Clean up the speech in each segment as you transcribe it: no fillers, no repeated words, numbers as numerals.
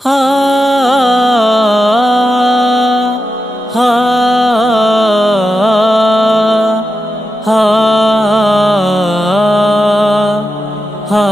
ہا ہا ہا ہا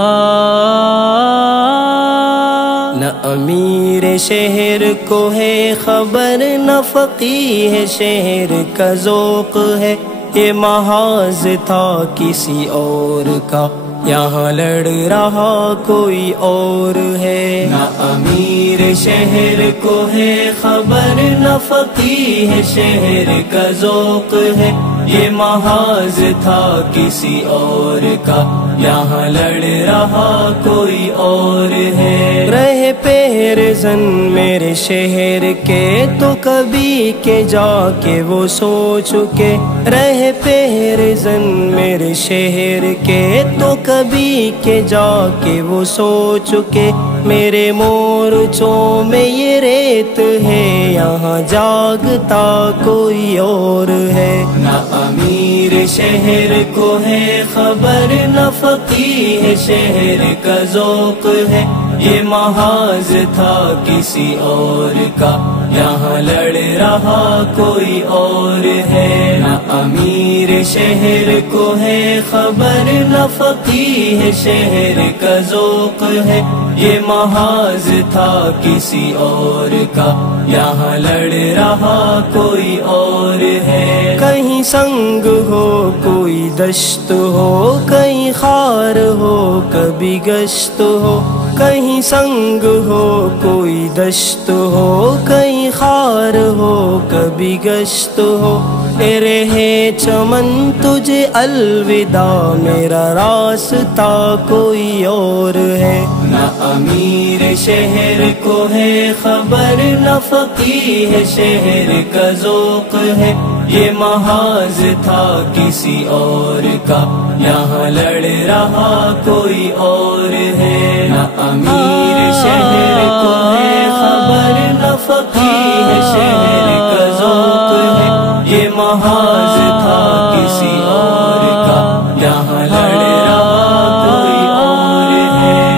نہ امیر شہر کو ہے خبر نہ فقیہ شہر کا ذوق ہے، یہ محاذ تھا کسی اور کا، یہاں لڑ رہا کوئی اور ہے۔ نہ امیر شہر کو ہے خبر نہ فقیہ شہر کا ذوق ہے، یہ محاذ تھا کسی اور کا، یہاں لڑ رہا کوئی اور ہے۔ رہے پیر زن میرے شہر کے تو کبھی کے جا کے وہ سو چکے، رہے پیر زن میرے شہر کے تو کبھی کے جا کے وہ سو چکے، میرے مورچوں میں یہ ریت ہے، یہاں جاگتا کوئی اور ہے۔ نہ امیر شہر کو ہے خبر نہ فقیہ شہر کا ذوق ہے، یہ محاذ تھا کسی اور کا، یہاں لڑ رہا کوئی اور ہے۔ نہ امیر شہر کو ہے خبر نہ فقیہ شہر کا ذوق ہے، یہ محاذ تھا کسی اور کا، یہاں لڑ رہا کوئی اور ہے۔ کہیں سنگ ہو کوئی دشت ہو، کہیں خار ہو کبھی گشت ہو، کہیں سنگ ہو کوئی دشت ہو، کہیں خار ہو کبھی گشت ہو، اے رہے چمن تجھے الوداع، میرا راستہ کوئی اور ہے۔ نہ امیر شہر کو ہے خبر نہ فقیہ شہر کا ذوق ہے، یہ محاذ تھا کسی اور کا، یہاں لڑ رہا کوئی اور ہے۔ نہ امیر شہر کو ہے خبر نہ فقیہ شہر کا ذوق ہے، یہ محاذ تھا کسی اور کا، یہاں لڑ رہا کوئی اور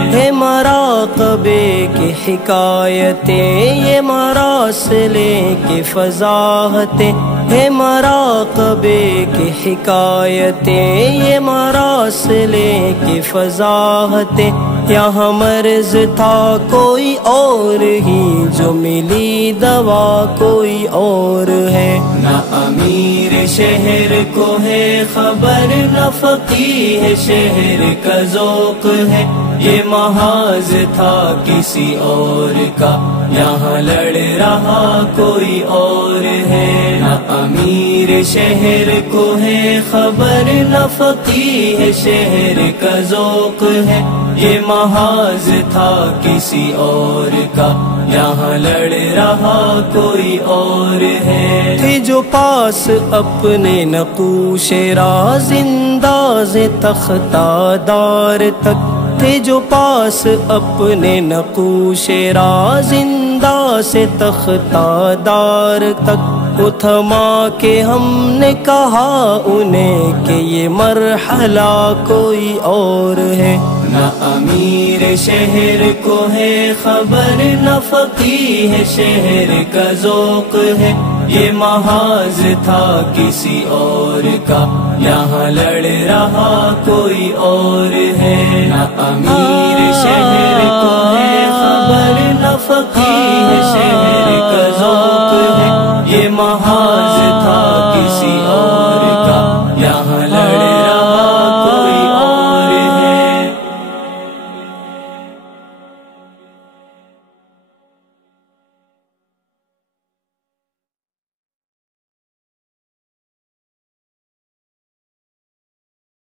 ہے۔ مراقبے کی حکایتیں یہ مراسلے کی فضاحتیں، ہے مراقبے کی حکایتیں یہ مراسلے کی فضاحتیں، یہاں مرض تھا کوئی اور ہی، جو ملی دوا کوئی اور ہے۔ نہ امیر شہر کو ہے خبر نہ فقیہ شہر کا ذوق ہے، یہ محاذ تھا کسی اور کا، یہاں لڑ رہا کوئی اور ہے۔ نہ امیر شہر کو ہے خبر نہ فقیہ شہر کا ذوق ہے، یہ محاذ تھا کسی اور کا، یہاں لڑ رہا کوئی اور ہے۔ تھے جو پاس اپنے نقوش راز انداز تختہ دار تک، تھے جو پاس اپنے نقوش راز انداز تختہ دار تک، وہ تھما کے ہم نے کہا انہیں کہ یہ مرحلہ کوئی اور ہے۔ نہ امیر شہر کو ہے خبر نہ فقیہ شہر کا ذوق ہے، یہ محاذ تھا کسی اور کا، یہاں لڑ رہا کوئی اور ہے۔ نہ امیر شہر کو ہے خبر نہ فقیہ شہر کا ذوق ہے، یہ محاذ